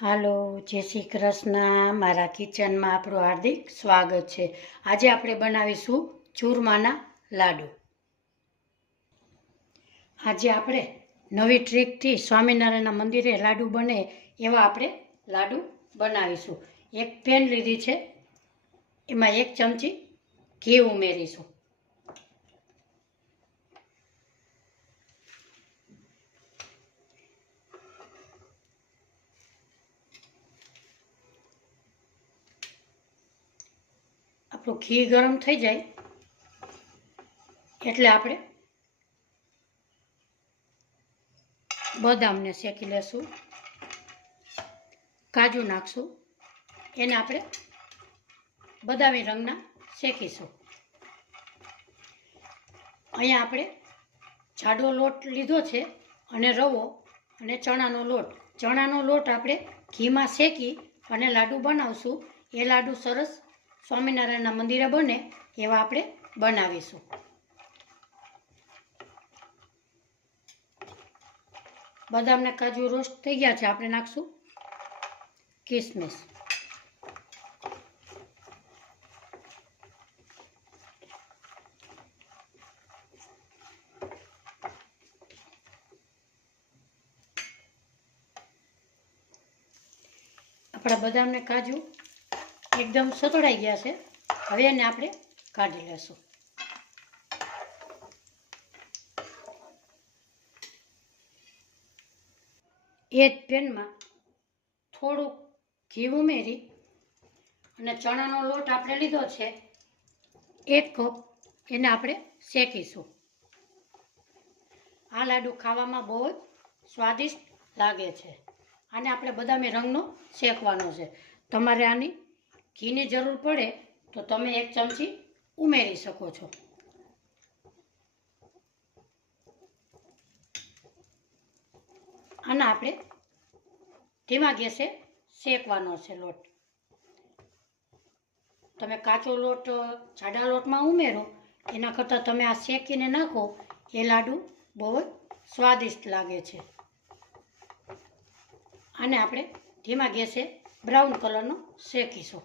હાલો, જય શ્રી કૃષ્ણ. મારા કિચનમાં આપણું હાર્દિક સ્વાગત છે. આજે આપણે બનાવીશું ચૂરમાના લાડુ. આજે આપણે નવી ટ્રીકથી સ્વામિનારાયણના મંદિરે લાડુ બને એવા આપણે લાડુ બનાવીશું. એક પેન લીધી છે, એમાં એક ચમચી ઘી ઉમેરીશું. આપણું ઘી ગરમ થઈ જાય એટલે આપણે બદામને શેકી લેશું, કાજુ નાખશું, એને આપણે બદામી રંગના શેકીશું. અહીંયા આપણે જાડો લોટ લીધો છે અને રવો અને ચણાનો લોટ. ચણાનો લોટ આપણે ઘીમાં શેકી અને લાડુ બનાવશું. એ લાડુ સરસ સ્વામિનારાયણના મંદિરે બને એવા આપણે બનાવીશું. બદામને કાજુ રોસ્ટ થઈ ગયા છે, આપણે નાખશું કિસમિસ. આપણા બદામને કાજુ એકદમ સતળાઈ ગયા છે. હવે એને આપણે કાઢી લેશું. એ જ પેનમાં થોડુંક ઘી ઉમેરી અને ચણાનો લોટ આપણે લીધો છે. એક કપ એને આપણે શેકીશું. આ લાડુ ખાવામાં બહુ જ સ્વાદિષ્ટ લાગે છે. આને આપણે બદામી રંગનો શેકવાનો છે. તમારે આની ઘીની જરૂર પડે તો તમે એક ચમચી ઉમેરી શકો છો. આના આપણે ધીમા ગેસે શેકવાનો છે લોટ. તમે કાચો લોટ, જાડા લોટમાં ઉમેરો, એના કરતાં તમે આ શેકીને નાખો, એ લાડુ બહુ જ સ્વાદિષ્ટ લાગે છે. આને આપણે ધીમા ગેસે બ્રાઉન કલરનો શેકીશું.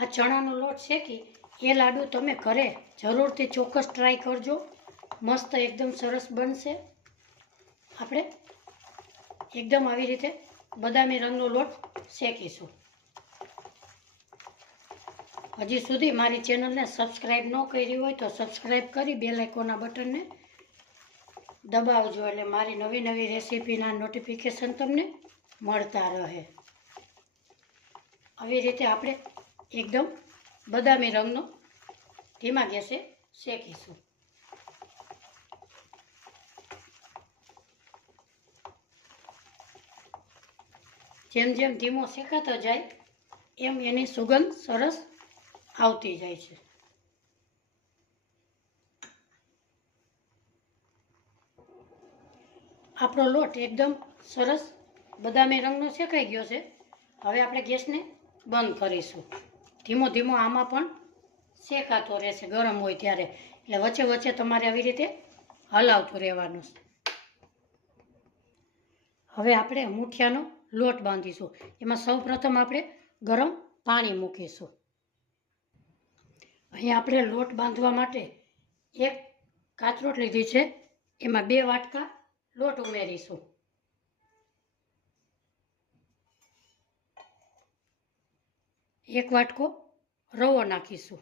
આ ચણાનો લોટ શેકી એ લાડુ તમે ઘરે જરૂરથી ચોક્કસ ટ્રાય કરજો. મસ્ત એકદમ સરસ બનશે. આપણે એકદમ આવી રીતે બદામી રંગનો લોટ શેકીશું. હજી સુધી મારી ચેનલને સબસ્ક્રાઈબ ન કરી હોય તો સબસ્ક્રાઈબ કરી બે લાઇકોના બટનને દબાવજો એટલે મારી નવી નવી રેસીપીના નોટિફિકેશન તમને મળતા રહે. આવી રીતે આપણે એકદમ બદામી રંગનો ધીમા ગેસે શેકીશું. જેમ જેમ ધીમો શેકાતો જાય, એમ એની સુગંધ સરસ આવતી જાય છે. આપણો લોટ એકદમ સરસ બદામી રંગનો શેકાઈ ગયો છે. હવે આપણે ગેસને બંધ કરીશું. ધીમો ધીમો આમાં પણ શેકાતો રહેશે, ગરમ હોય ત્યારે. એટલે વચ્ચે વચ્ચે તમારે આવી રીતે હલાવતું રહેવાનું હવે આપણે મૂઠિયાનો લોટ બાંધીશું. એમાં સૌ પ્રથમ આપણે ગરમ પાણી મૂકીશું. અહીં આપણે લોટ બાંધવા માટે એક કાચરોટ લીધી છે. એમાં બે વાટકા લોટ ઉમેરીશું. એક વાટકો રવો નાખીશું.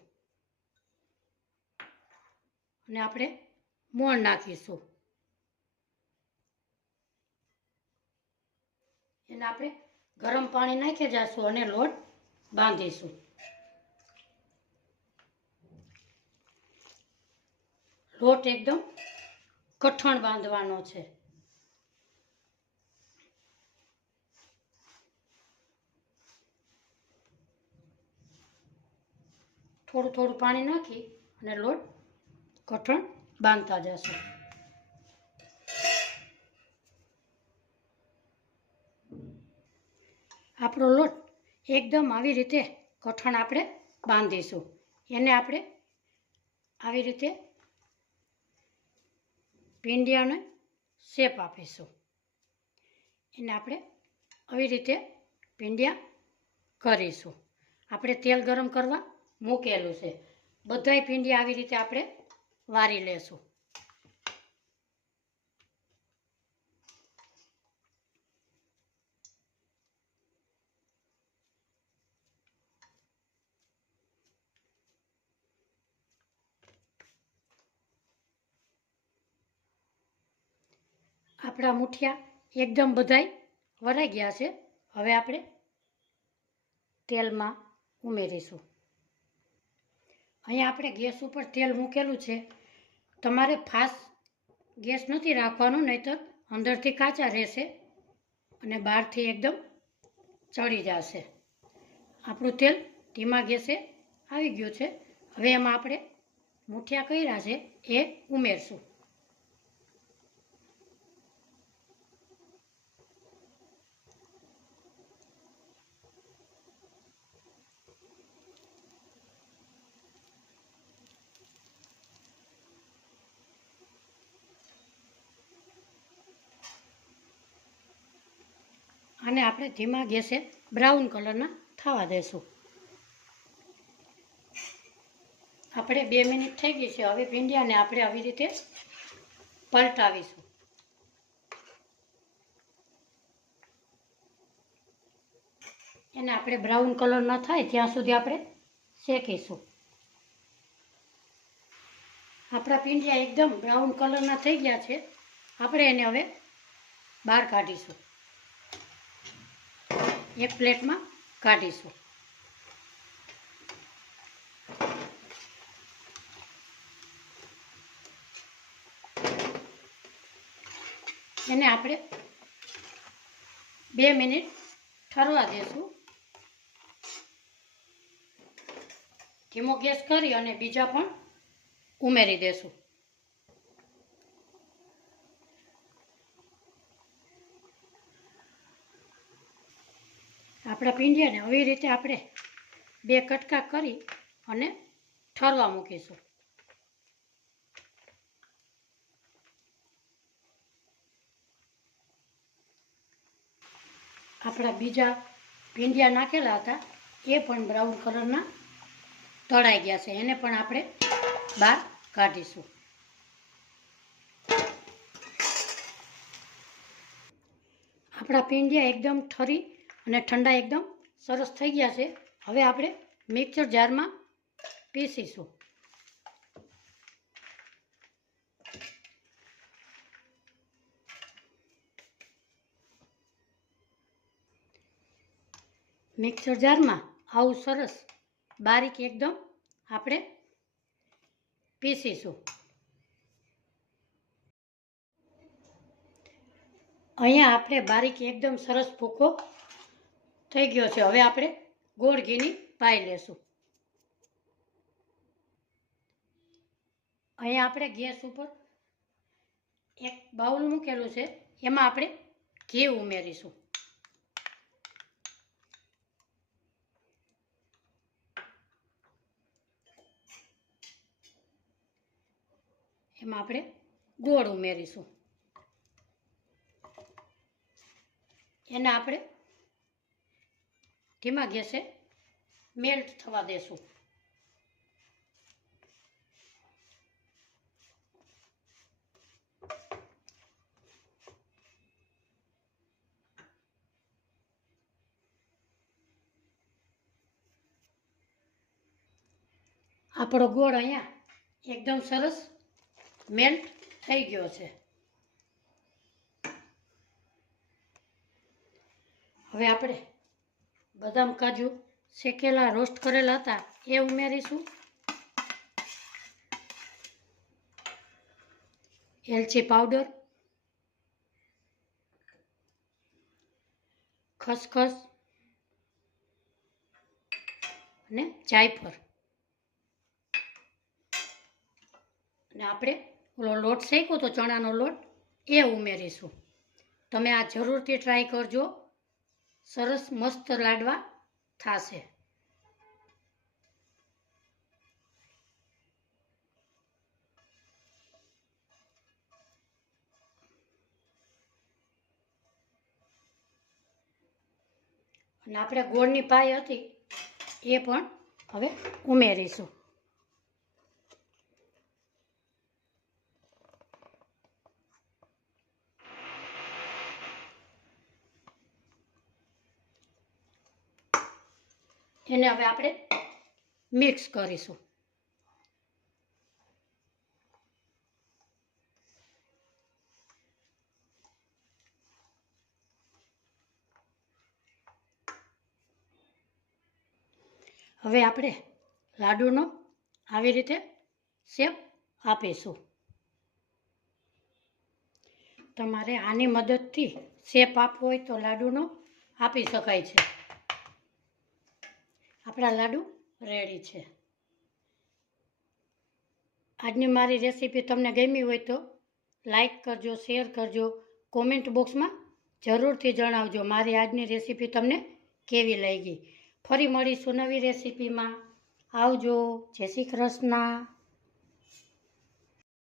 અને આપણે મોણ નાખીશું. એને આપણે ગરમ પાણી નાખી જઈશું અને લોટ બાંધીશું. લોટ એકદમ કઠણ બાંધવાનો છે. થોડું થોડું પાણી નાખી અને લોટ કઠણ બાંધતા જશે. આપણો લોટ એકદમ આવી રીતે કઠણ આપણે બાંધીશું. એને આપણે આવી રીતે ભીંડિયાને શેપ આપીશું. એને આપણે આવી રીતે ભીંડિયા કરીશું. આપણે તેલ ગરમ કરવા મૂકેલું છે. બધાય ભીંડી આવી રીતે આપણે વારી લેશું. આપણા મુઠિયા એકદમ બધાય વરાઈ ગયા છે. હવે આપણે તેલમાં ઉમેરીશું. અહીંયા આપણે ગેસ ઉપર તેલ મૂકેલું છે. તમારે ફાસ્ટ ગેસ નથી રાખવાનો, નહીંતર અંદરથી કાચા રહેશે અને બહારથી એકદમ ચડી જશે. આપણું તેલ ધીમા ગેસે આવી ગયું છે. હવે એમાં આપણે મુઠિયા કર્યા છે, એ ઉમેરશું. અને આપણે ધીમા ગેસે બ્રાઉન કલરના થવા દેશું. આપણે બે મિનિટ થઈ ગઈ છે. હવે ભીંડિયાને આપણે આવી રીતે પલટાવીશું. એને આપણે બ્રાઉન કલર ન થાય ત્યાં સુધી આપણે શેકીશું. આપણા ભીંડિયા એકદમ બ્રાઉન કલરના થઈ ગયા છે. આપણે એને હવે બહાર કાઢીશું. એક પ્લેટમાં કાઢીશું. એને આપણે બે મિનિટ ઠરવા દેશું. ધીમો ગેસ કરી અને બીજા પણ ઉમેરી દેશું. આપણા પીંડિયાને આવી રીતે આપણે બે કટકા કરી અને ઠરવા મૂકીશું. આપણા બીજા ભીંડિયા નાખેલા હતા, એ પણ બ્રાઉન કલરના તળાઈ ગયા છે. એને પણ આપણે બહાર કાઢીશું. આપણા પીંડિયા એકદમ ઠરી અને ઠંડા એકદમ સરસ થઈ ગયા છે. હવે આપણે મિક્સર જારમાં પીસીશું. મિક્સર જારમાં આવું સરસ બારીક એકદમ આપણે પીસીશું. અહીંયા આપણે બારીક એકદમ સરસ ભૂકો થઈ ગયો છે. હવે આપણે ગોળ ઘીની પાઈ લેશું. અહીંયા આપણે ગેસ ઉપર એક બાઉલ મૂકેલું છે. એમાં આપણે ઘી ઉમેરીશું. એમાં આપણે ગોળ ઉમેરીશું. એને આપણે ધીમા ગેસે મેલ્ટ થવા દેશું. આપણો ગોળ અહીંયા એકદમ સરસ મેલ્ટ થઈ ગયો છે. હવે આપણે બદામ કાજુ શેકેલા, રોસ્ટ કરેલા હતા. એ ઉમેરીશું. એલચી પાવડર. ખસખસ. અને જાયફળ. અને આપણે ઓલો લોટ શેક્યો તો ચણાનો લોટ, એ ઉમેરીશું. તમે આ જરૂરથી ટ્રાય કરજો. સરસ મસ્ત લાડવા થશે. અને આપણે ગોળની પાય હતી એ પણ હવે ઉમેરીશું. એને હવે આપણે મિક્સ કરીશું. હવે આપણે લાડુનો આવી રીતે શેપ આપીશું. તમારે આની મદદથી શેપ આપવો હોય તો લાડુનો આપી શકાય છે. આપણા લાડુ રેડી છે. આજની મારી રેસીપી તમને ગમી હોય તો લાઈક કરજો, શેર કરજો, કોમેન્ટ બોક્સમાં જરૂરથી જણાવજો. મારી આજની રેસીપી તમને કેવી લાગી? ફરી મળીશું નવી રેસીપીમાં. આવજો. જય શ્રી કૃષ્ણ.